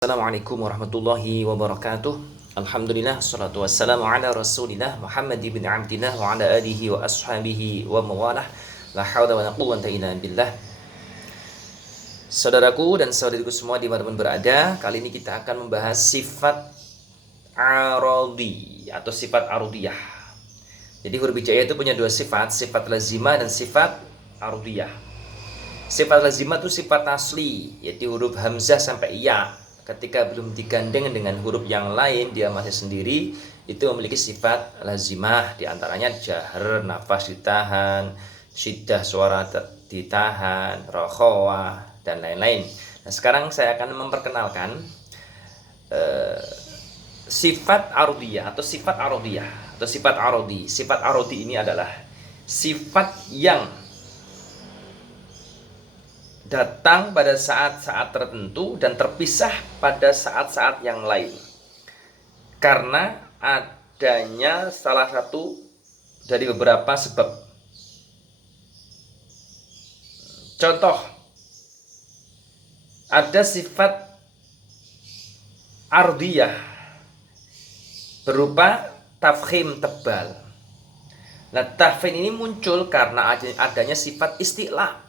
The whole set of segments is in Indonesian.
Assalamualaikum warahmatullahi wabarakatuh. Alhamdulillah, salatu wassalamu ala rasulillah Muhammad ibn Abdillah wa ala alihi wa ashabihi wa mawalah. La hawla wa la quwwata illa billah. Saudaraku dan saudariku semua dimanapun berada, kali ini kita akan membahas sifat arodi atau sifat arudiyah. Jadi huruf hijaiyah itu punya dua sifat, sifat lazimah dan sifat arudiyah. Sifat lazimah itu sifat asli, yaitu huruf hamzah sampai ya. Ketika belum digandeng dengan huruf yang lain, dia masih sendiri, itu memiliki sifat lazimah. Di antaranya jahr, nafas ditahan, syiddah, suara ditahan, rokhawah, dan lain-lain. Nah, sekarang saya akan memperkenalkan sifat arudiyah atau sifat arudiyah atau sifat arodi. Sifat arodi ini adalah sifat yang datang pada saat-saat tertentu dan terpisah pada saat-saat yang lain karena adanya salah satu dari beberapa sebab. Contoh, ada sifat ardiyah berupa tafkhim, tebal. Nah, tafkhim ini muncul karena adanya sifat isti'la.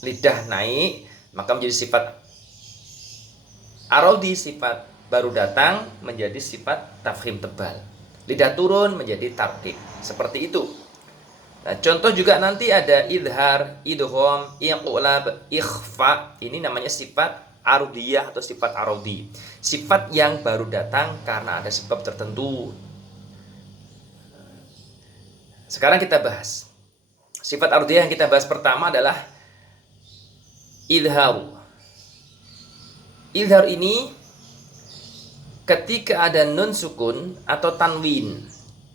Lidah naik, maka menjadi sifat arodi, sifat baru datang menjadi sifat tafkhim, tebal. Lidah turun menjadi tarqiq. Seperti itu. Nah, contoh juga nanti ada idhar, idgham, iqlab, ikhfa. Ini namanya sifat arudiyah atau sifat arodi. Sifat yang baru datang karena ada sebab tertentu. Sekarang kita bahas. Sifat arudiyah yang kita bahas pertama adalah idhar. Idhar ini ketika ada nun sukun atau tanwin.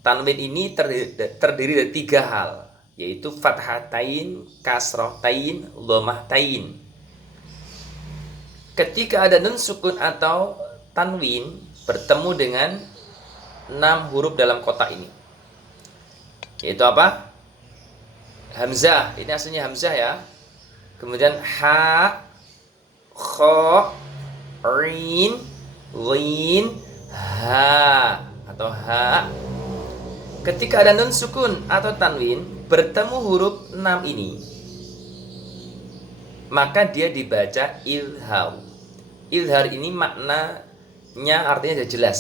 Tanwin ini terdiri dari tiga hal, yaitu fathatain, kasrotain, dhammatain. Ketika ada nun sukun atau tanwin bertemu dengan 6 huruf dalam kotak ini, yaitu apa? Hamzah. Ini aslinya hamzah ya. Kemudian ha, kho, rin, ghin, ha atau ha. Ketika ada nun sukun atau tanwin bertemu huruf 6 ini, maka dia dibaca idhar. Idhar ini maknanya artinya sudah jelas.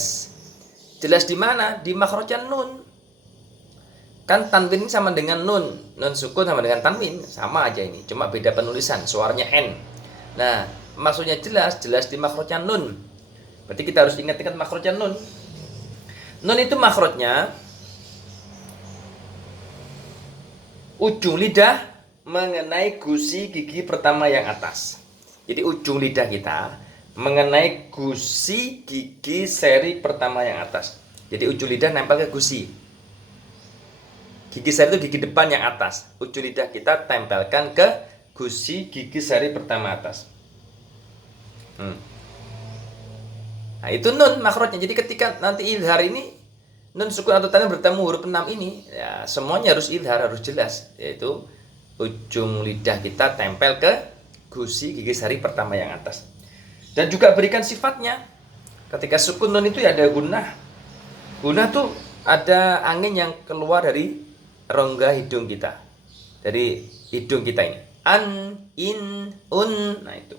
Jelas di mana? Di makhrajan nun. Kan tanwin sama dengan nun, nun sukun sama dengan tanwin, sama aja ini, cuma beda penulisan, suaranya n. Nah, maksudnya jelas di makhrajan nun. Berarti kita harus ingat-ingat makhrajan nun. Nun itu makhrajnya ujung lidah mengenai gusi gigi pertama yang atas. Jadi ujung lidah kita mengenai gusi gigi seri pertama yang atas. Jadi ujung lidah nempel ke gusi. Gigi seri itu gigi depan yang atas. Ujung lidah kita tempelkan ke gusi gigi seri pertama atas. Nah, itu nun makhrajnya. Jadi ketika nanti idhar ini nun sukun atau tanwin bertemu huruf 6 ini, ya semuanya harus idhar, harus jelas, yaitu ujung lidah kita tempel ke gusi gigi seri pertama yang atas. Dan juga berikan sifatnya. Ketika sukun nun itu ya ada gunnah. Gunnah tuh ada angin yang keluar dari rongga hidung kita, dari hidung kita ini, an, in, un. Nah itu.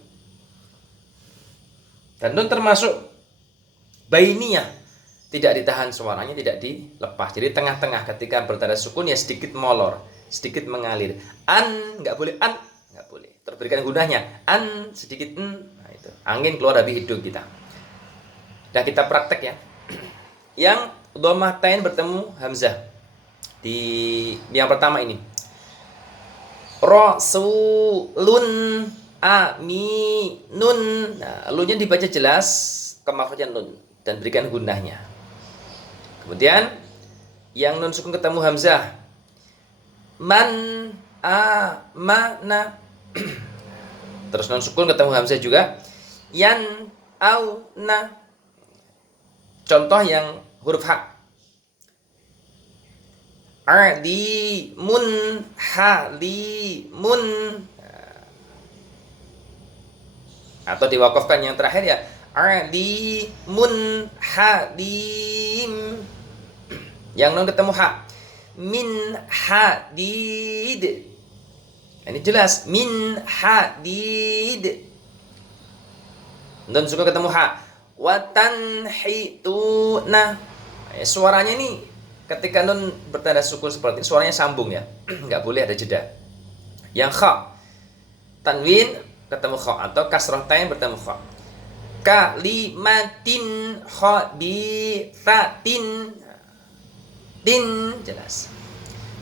Dan nun termasuk bainiyah, tidak ditahan suaranya, tidak dilepas. Jadi tengah-tengah, ketika bertanda sukun ya sedikit molor, sedikit mengalir. An nggak boleh, an nggak boleh. Terberikan gunanya, an sedikit n. Nah itu, angin keluar dari hidung kita. Dan kita praktek ya. Yang dhammatain bertemu hamzah. Di yang pertama ini, rasulun aminun. Nah, lunya dibaca jelas ke makhrajan nun dan berikan gunahnya. Kemudian yang nun sukun ketemu hamzah, man amana. Terus nun sukun ketemu hamzah juga, yan au na. Contoh yang huruf ha, alimun, halimun. Atau diwakafkan yang terakhir ya, alimun halim. Yang nun ketemu ha. Min hadid. Ini jelas min hadid. Nun sukun ketemu ha. Watanhituna. Suaranya ini ketika nun bertanda sukun seperti ini, suaranya sambung ya. Nggak boleh ada jeda. Yang kha, tanwin ketemu kha atau kasrah tain bertemu kha. Kalimatin khabithatin. Tin jelas.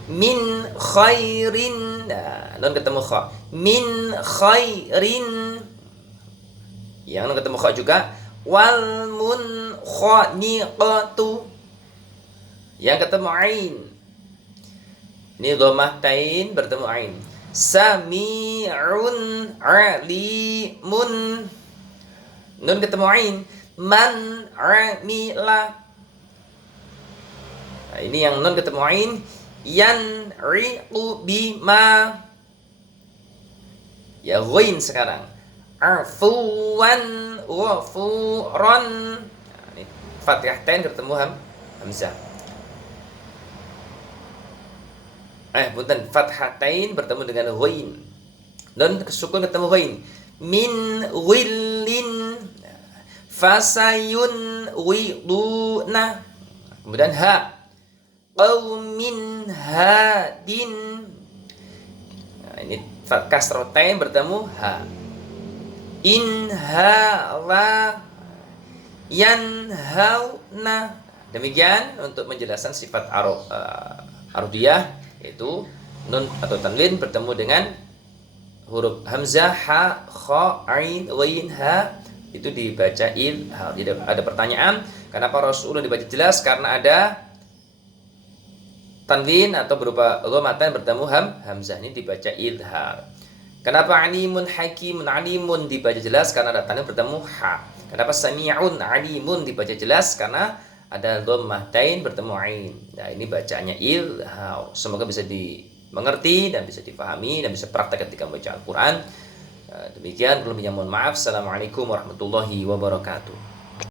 Min khairin. Nah, nun ketemu kha. Min khairin. Yang nun ketemu kha juga. Wal munkhaniqatu. Yang ketemu ain. Ini dhammah tain bertemu ain. Sami'un alimun. Nun ketemu ain. Man amila. Nah, ini yang nun ketemu ain. Yanriqu bima. Ya ghain sekarang. Afuwan ghafuran. Nah, ini Fathah tain ketemu hamzah. Punten, fathatain bertemu dengan ghain. Dan sukun ketemu ghain. Min ghillin fasayun widuna. Kemudian ha. Qaumin hadin. Nah, ini kasrotain bertemu ha. In hala yanhauna. Demikian untuk menjelaskan sifat arudiyah, yaitu nun atau tanwin bertemu dengan huruf hamzah, ha, kha, ain, ghain, ha, itu dibaca idhar. Jadi ada pertanyaan, kenapa Rasulullah dibaca jelas? Karena ada tanwin atau berupa dhammatan bertemu hamzah, ini dibaca idhar. Kenapa alimun hakimun alimun dibaca jelas? Karena ada tanwin bertemu ha. Kenapa sami'un alimun dibaca jelas? Karena ada dhammatain bertemu ain. Nah, ini bacanya idhar. Semoga bisa dimengerti dan bisa dipahami dan bisa praktek ketika membaca Al-Qur'an. Demikian, belum mohon maaf. Assalamualaikum warahmatullahi wabarakatuh.